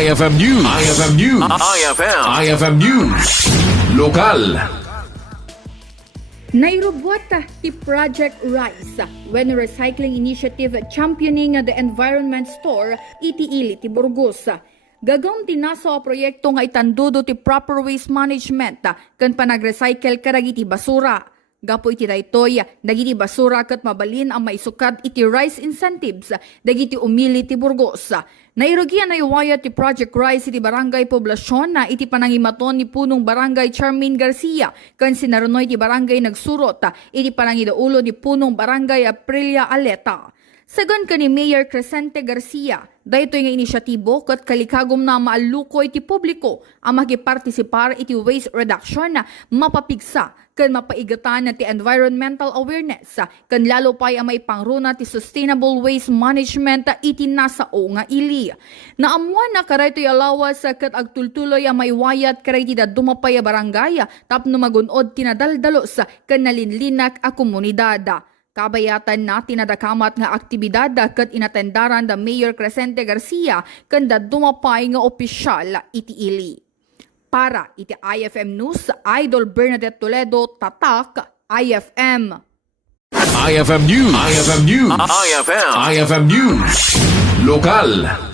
IFM News. IFM News. IFM News. Lokal. Nairubwat ti Project RISE when recycling initiative championing the environment store iti ili ti Burgos. Gagawin tinaso a proyekto nga itandudo ti proper waste management kan panagrecycle karagiti basura. Gapo iti daytoy dagiti basura ket mabalin ang maisukad iti RISE incentives dagiti umili ti Burgos. Nairugian na iwaya ti Project RISE iti barangay poblasyon na iti panangimaton ni punong barangay Charmaine Garcia kan sinarunoy ti barangay nagsurot iti panangidaulo ni punong barangay Aprilia Aleta. Sagon ka ni Mayor Crescente Garcia, daytoy nga inisyatibo ket kalikagom na maalukoy ti publiko ang makipartisipar iti waste reduction na mapapigsa ken mapaigatan ti environmental awareness ken lalo pay ang maipangruna ti sustainable waste management iti nasao nga ili. Naamuan na karaytoy alawas ket agtultuloy ang maiwayat karay ti dumapay a barangay tapno magunod tinadaldalos ken nalinlinak a komunidad. Kabayatan na tinadakamat nga aktibidad ket inatendaran da Mayor Crescente Garcia ken da dumapay nga opisyal iti ili. Para iti IFM News, Idol Bernadette Toledo, Tatak, IFM. IFM News. IFM News. IFM News. Lokal.